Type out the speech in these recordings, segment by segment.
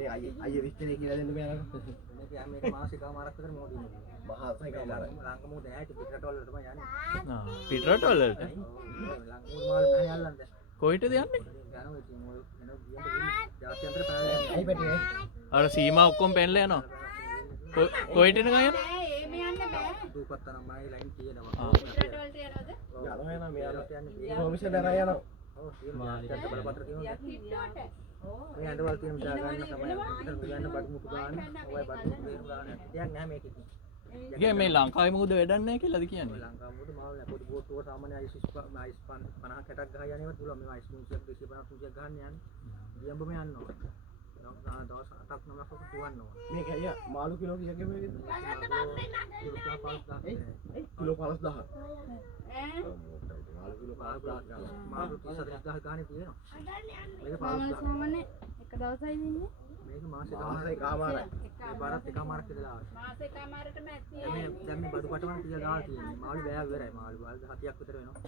මේ අයියේ විස්තරේ කියලා දෙන්න මෙයාලට. මේක මාසිකමාරක් විතර මොකද මහා සයිකල්ලාර. ලංකමූද ඇයිට පිටරටවල වලට තමයි යන්නේ. පිටරටවල වලට ලංකමූද මාළු නැහැ යල්ලන්ද. කොහෙටද යන්නේ? යනවා ඉතින් ඔය එන ජාත්‍යන්තර පැනලා යන්නේ. ඇයි පැටිනේ? අර සීමා ඔක්කොම පැනලා යනවා. කොහෙට එනකන් යන්නේ? දූපත් තරම්මයි ලයින් තියෙනවා. පිටරටවලට යනවද? යනවා මෙයාලට යන්නේ. කොමිෂන් දරා යනවා. ඔව් තියෙනවා. ජාත්‍යන්තර බලපත්‍ර තියෙනවා. මේ අඬවල් තියෙන දා ගන්න තමයි අපිට ගන්න බඩු මුතු ගන්න. ඔය බඩු මුතු දෙන්න ගන්න. දෙයක් නැහැ මේකෙත්. ඉතින් මේ ලංකාවේ මොකද වැඩක් නැහැ කියලාද කියන්නේ? ලංකාව මොකද මාව නැහැ. පොඩි බෝට්ටුව සාමාන්‍ය අයිස් 50 60ක් ගහ යන්නේවත් පුළුවන්. මේ අයිස් 300ක් 250ක් ගහන්න යන්නේ. දියඹම යනවා. දවස් 8ක් 9ක් පුවන්නවා. මේක අයියා මාළු කිලෝ කීයක් ගෙවේද? කිලෝ 50000. මාළු කිලෝ 50000 මාළු 30000 ගානේ තියෙනවා. මේක 50000. සාමාන්‍ය එක දවසයි දෙන්නේ. මේක මාසේ මාසේ කාමාරයි. බාරත් එකමාරක් ඉඳලා ආවා. මාසේ කමාරටම ඇති. දැන් මේ බඩු පටවන 30 දාලා තියෙනවා. මාළු බෑග් ඉවරයි. මාළු වල 70ක් විතර වෙනවා.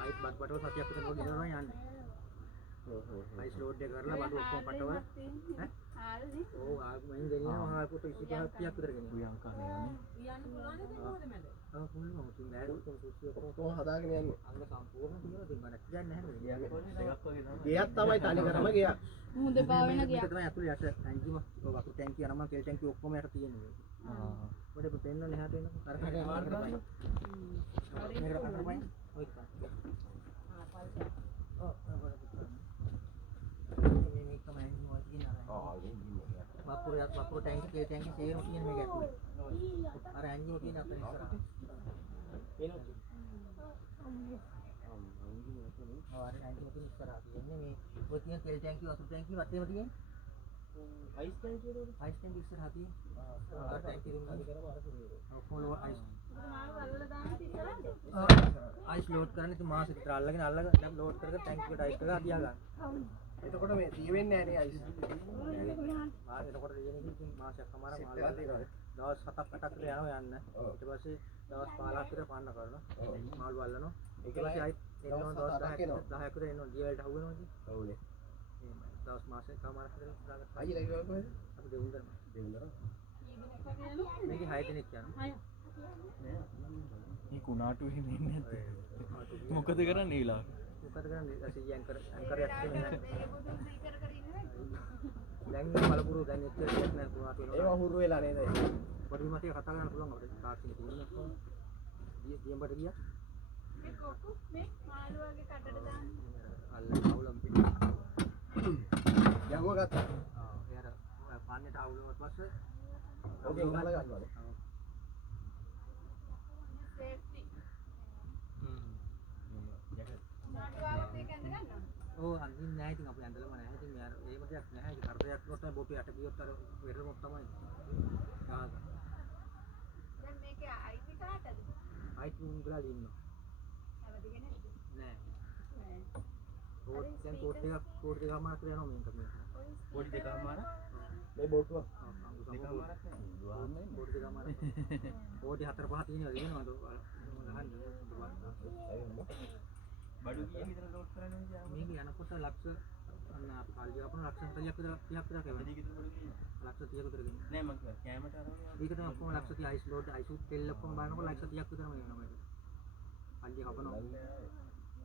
ආයිත් බඩු පටවල 70ක් විතර නෝඩ් ඉඳලා යන්නේ. අයිස් ලෝඩ් එක කරලා බඩු ඔක්කොම පටවල ඈ ආල්දි. ඔව් ආගු මයින් ගෙනියනවා මහා පුතු 25ක් 30ක් විතර ගෙනියනවා. ප්‍රියංකා නේ. යන්න පුළුවන් නේද මොකද මැද? ආ පුළුවන් මුතුන් බෑග් ඔක්කොම සුසි ඔක්කොම කොහොම හදාගෙන යන්නේ? අංග සම්පූර්ණ තියෙනවා. ඉතින් මම කියන්නේ නැහැ නේද? දෙකක් වගේ තමයි. ගියක් තමයි තනි කරම ගියක්. මුහුද පාවෙන මේක ගියා. තමයි ඇතුළේ යට ටැංකියම ඔය වතුර ටැංකිය යනවා තෙල් ටැංකිය ඔක්කොම යට තියෙනවා. මොකද අපි පෙන්නන්නේ එහාට එනකොට කරකට යනවා කරපයි. මේකට කරපයි. ඔය එක. ඔව් මේක තමයි මොකද කියන්නේ. වතුර ටැංකිය තෙල් ටැංකිය තේරෙම තියෙන මේක ඇතුළේ. අර ඇන්ජිම තියෙන අපේ ඉස්සරහ. එනවා. ආර ඇන්ජිම තියෙන ඉස්සරහ තියෙන්නේ මේ ඔය තියෙන තෙල් ටැංකිය වතුර ටැංකිය වටේම තියෙන්නේ. අයිස් ටැංකිය ඉස්සරහ තියෙන. ආ ටැංකිය රුම් හරි කරව අර පුරේ. ඔක්කොම අයිස්. අයිස් ලෝඩ් කරන්නේ ඉතින් මාසෙ විතර අල්ලගෙන දැන් ලෝඩ් කරගෙන ටැංකියට අයිස් කරලා තියා ගන්න. එතකොට මේ දිය වෙන්නේ නැහැ නේ අයිස්. එතකොට දෙන්නේ ඉතින් මාසයක් අමාරම මාළු දවස් 7ක් 8ක් විතර යනවා යන්න. ඊට පස්සේ දවස් 15ක් විතර පාන්න කරනවා. මාළු අල්ලනවා. ඊට පස්සේ ආයිත් එනවා දවස් 10ක් විතර එනවා දිය වලට හවු වෙනවා ඉතින්. ඔව්නේ. දවස් මාසයක් අමාරක් විතර දාගත්තා. අයියලා කිව්වා කොහෙද? අපි දෙවුන්දර. මේකේ 6 දෙනෙක් යනවා. මේ කුණාටු එහෙම එන්නේ නැද්ද? මොකද කරන්නේ ඊළඟ? මොකද කරන්නේ? ඇසි ඇන්කරයක් තියෙනවා. දැන් බලපුරු දැන් එච්චර දෙයක් නෑ පුරාට වෙනවා. ඒවා හුරු වෙලා නේද? පොඩි මතක කතා කරන්න පුළුවන් අපිට තාක්ෂණික තියෙන කොහොමද? දියඹට ගියා. මේ කොකු මේ මාළු වගේ කටට දාන්න. අල්ල අවුලම් පිට. යංගුව ගත්තා. ආ එයාර පාන්නේට අවුලුවට පස්සේ ඔකෙන් ගහලා ගන්නවද? සේෆ්ටි. මාළු ආවත් ඒක ඇඳ ගන්නවා. ඔව් අඳින්න නැහැ ඉතින් අපි ඇඳලම නැහැ ඉතින් යාර ඒම දෙයක් නැහැ ඉතින් කරදරයක් වුණොත් තමයි බොටු යට ගියොත් අර වෙරළොත් තමයි ආ දැන් මේකේ අයිති කාටද? ආයිත් උන්ගලා ඉන්නවා හැමදෙගෙන නෑ දැන් කෝට් දෙකක් මාර කියලා යනවා මේක මේ කෝට් දෙකක් මාර මේ බෝට්ටුව. කෝට් දෙකක් මාර කෝට් 4 5 තියෙනවා දෙනවද ගහන්න බඩු කීයක් විතර ලෝඩ් කරන්නේ කියන්නේ? මේක යනකොට ලක්ෂ අන්න අපි කාලේ අපන ලක්ෂ 40ක් විතර 30ක් විතර කැවෙනවා. වැඩි කිතුරු බඩු කීයක්? ලක්ෂ 30ක විතර ගෙනියනවා. නෑ මම කැමරට අරගෙන ඒක තමයි ඔක්කොම ලක්ෂ 30 අයිස් ලෝඩ් අයිස් තෙල් ඔක්කොම බලනකොට ලක්ෂ 30ක් විතරම එනවා මේක. අල්ලි කපනවා.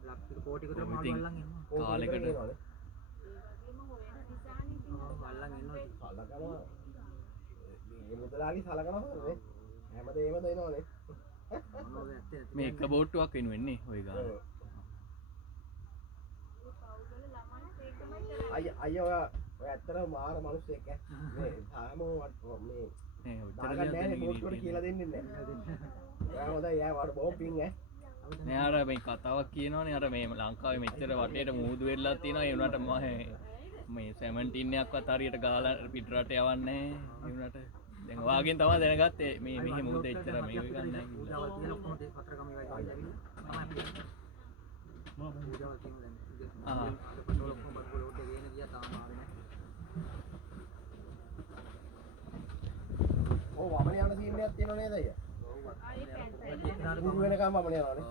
ලක්ෂ කෝටි විතර මාළු අල්ලන් එනවා. කාලෙකට ඒකෙම හොයන දිසානේ ඉතින් අල්ලන් එනවා. සලකනවා. මේ මුදලාලි සලකනවා නේ. හැමදේම දෙනවනේ. මොනවද ඇත්තේ නැති. මේ එක බෝට්ටුවක් වෙනුවෙන්නේ ඔය ගාන. අයියා ඔය ඇත්තටම මාර මිනිස්සෙක් ඈ. මේ තාම මේ නේ දාගන්න නැහැ බෝට්ටුවට කියලා දෙන්නේ නැහැ. එයා හොඳයි එයා වඩ බොම් පිං ඈ. නෑ අර මේ කතාවක් කියනවනේ අර මේ ලංකාවේ මෙච්චර වටේට මුහුදු වෙලා තියෙනවා ඒ වුණාට මේ 17 එකක්වත් හරියට ගහලා පිටරට යවන්නේ නැහැ ඒ වුණාට දැන් වාගෙන් තමයි දැනගත්තේ මේ මෙහි මුහුද එච්චර මේ ගන්න නැහැ කියලා. උදාවල් තියෙන ඔක්කොම පත්‍ර ගම වගේ ගාවිලා තමයි උදාවල් තියෙන දැන්. ආ පෙට්‍රෝල් ඔක්කොම බඩු ලෝඩ් එක ගෙන ගියා තාම ආවේ නැහැ. ඔව් වමන යන සීන් එකක් තියෙනව නේද අයියා? ගුරු වෙනකම් වමන යනවානේ.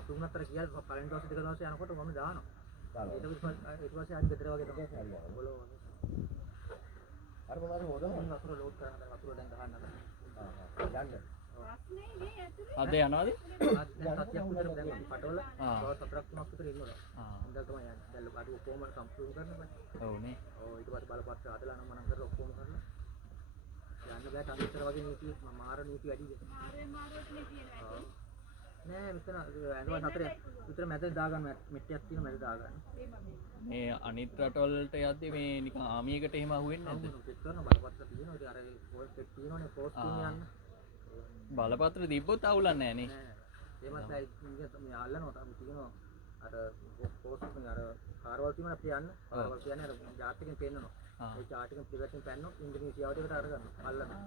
අපි උනතර කියලා පළවෙනි දවස් දෙක දවස් යනකොට මම දානවා. ඊට පස්සේ අද ගෙදර වගේ තමයි ඔයගොල්ලෝ අර මොනවද හොදන මොන වතුර ලෝඩ් කරන දැන් වතුර දැන් ගහන්න යන්න ප්‍රශ්නේ නේ ඇතුලේ. අද යනවාද දැන් සතියක් විතර දැන් අපි පටවල ආ. දවස් 4ක් 3ක් විතර ඉන්නවා ආ. ඉඳලා තමයි යන්නේ දැන් අද ඔක්කොම කම්ප්ලීට් කරන්න බෑ ඔව්නේ ඔව් ඊට පස්සේ බලපත්‍ර හදලා නම් මනම් කරලා ඔක්කොම කරලා යන්න බෑ තනිතර වගේ නීති මාර නීති වැඩිද මාරුවටනේ තියෙනවා. නෑ මෙතන ඇනුවල් 4 විතර මැද දාගන්න මෙට්ටියක් තියෙන මැද දාගන්න මේ අනිත් රටවල්ට යද්දි මේ නිකන් ආමියකට එහෙම අහුවෙන්නේ නැද්ද චෙක් කරන බලපත්‍ර තියෙනවා ඉතින් අර පෝස්ට් එක තියෙනවනේ පෝස්ට් ආ. එකේ යන්න බලපත්‍ර තිබ්බොත් අවුලක් නැහැ නේ ඒ මතයි මේ අල්ලනවා තමයි තියෙනවා අර පෝස්ට් එකේ අර කාර්වල් තියෙනවා අපි යන්න කාර්වල් කියන්නේ අර chart එකෙන් පෙන්නනවා ආ. ඒ chart එකෙන් පිළිවෙතින් පෙන්නනවා ඉන්දුනීසියාවට ඒකට අරගන්න අල්ලන්න ආ,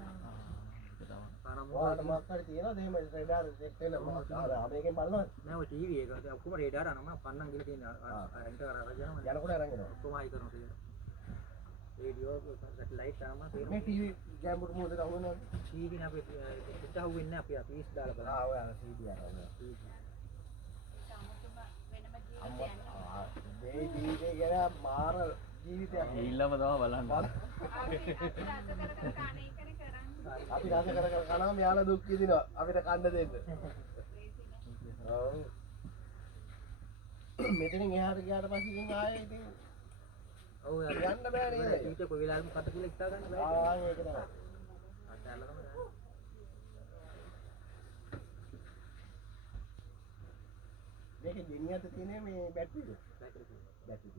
ඒක තමයි. කානම් ඔයාලට මොකක් හරි තියෙනවද එහෙම රේඩාර් චෙක් වෙන මොකක්ද මේකෙන් බලනවද නෑ ඔය ටීවී එක දැන් ඔක්කොම රේඩාර අරන් මම පන්නන් ගිහලා තියෙන අරන්ට අරගෙන යනවා යනකොට අරන් එනවා ඔක්කොම හයි කරනවා තියෙනවා රේඩියෝ සැටලයිට් තාම මේ තියෙනවා ටීවී ගැඹුරු මොකද අහුවෙනවද ටීවී නේ අපි පිට අහුවෙන්නේ නැහැ අපි පීස් දාලා බලන්න ආ ඔය අර CD අරන් සමතුම වෙනම ජීවිතයක්. මේ ජීවිතේ ගැන මාර ජීවිතයක් ගිහිල්ලාම තමයි බලන්න අපි රස කර කර කණ එකනේ කරන්නේ. අපි රස කර කර කනවා මෙයාලා දුක් විඳිනවා අපිට කන්න දෙන්න ඔව් මෙතනින් එහාට ගියාට පස්සේ ඉතින් ආයේ ඉතින් ඔව් යන්න බෑ නේද? ටීවී කොයි වෙලාවෙම කට කියලා හිතා ගන්න බෑ ආ ඒක තමයි අතැල්ල තමයි මේකේ ගෙනියන්න තියෙන්නේ මේ බැටරිද බැටරි බැටරිද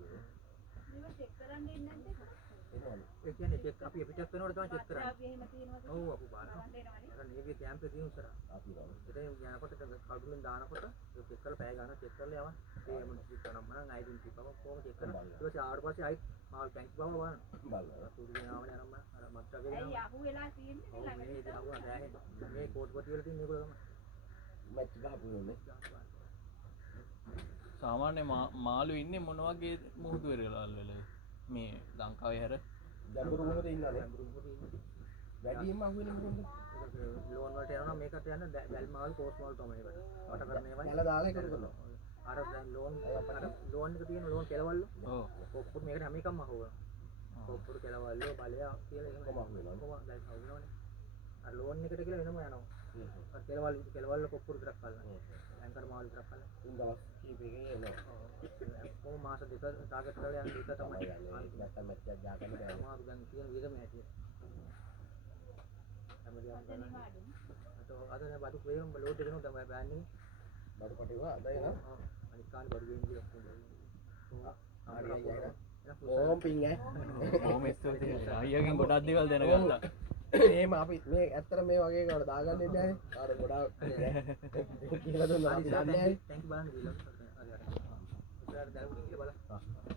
මේවා චෙක් කරන්න ඉන්නේ නැද්ද? එනවලු ඒ කියන්නේ චෙක් අපි පිටත් වෙනකොට තමයි චෙක් කරන්නේ අපි එහෙම තියෙනවද? ඔව් අපු බලන්න දෙනවනේ. අර නේවිය කැම්ප් එකේ තියෙන උසර අපි ගාව ඉතින් යනකොට කඩුවෙන් දානකොට ඒක චෙක් කරලා පැය ගන්න චෙක් කරලා යවන්න ඒ මොන චෙක් කරනම නම් අයිඩෙන්ටිටි බව කොහොම චෙක් කරනවා ඊට පස්සේ ආවට පස්සේ ආයි මාල් ටැංක් බව බලන්න බලන්න සුදු වෙනවනේ අරම අර මත්‍රගේ ඇයි දෙනවා අහු වෙලා තියෙන්නේ ඔව් ළඟට? මේ ඉතින් අහුවා දැන් මේ කෝඩ් පොටි වල තියෙන මේක මැච් ගහපු නේ තමයි සාමාන්‍ය මාළු ඉන්නේ මොන වගේ මුහුදු වෙරළවල් වල මේ ලංකාවේ හැර ගැඹුරු මොකද ඉන්නවනේ වැඩියෙන්ම අහුවෙන්නේ මොකද ලෝන් වලට යනවා මේකට යන වැල් මාල් කෝස් මාල් තමයි ඒකට වට කරන ඒවා නැල දාලා එකතු කරනවා අර දැන් ලෝන් ලෝන් එක තියෙන ලෝන් කෙලවල්ල ඔව් කොප්පුට මේකට හැම එකක්ම අහුවෙනවා කොප්පුට කෙලවල්ල බලය කියලා එහෙම කොහොම අහුවෙනවද? කොහොම දැන් අහුවෙනවනේ අර ලෝන් එකට කියලා වෙනම යනවා කෙලවල්ල කොප්පු විතරක් ගන්න ඇන්කර් මාල් විතරක් ගන්න තුන් දවස් කීපයකින් එනවා කොහොම මාස දෙක ටාගට් කරලා යන දෙක තමයි නැත්තම් මැච් එකක් ගහන්න බෑ අමාරු දැන් තියෙන විදම හැටි හැමදේම ගන්න අද නේ බඩු ප්‍රේම ලෝඩ් එකනෝ තමයි බෑන්නේ බඩු කොටේවා අද එනවා අනිත් කාලේ බඩු ගේන්න කියලා හරි අයියා ඕම් පිං ඈ කොහොම ස්තුතියි අයියාගෙන් ගොඩක් දේවල් දැනගත්තා එහෙම අපි මේ ඇත්තට මේ වගේ කාට දාගන්න දෙන්නේ නැහැ ආර ගොඩාක් කියලා දුන්නා අපි දන්නේ නැහැ ටැංක් බලන්න දීලා හරි හරි. ඔයාලා දැනුම් කියලා බලන්න.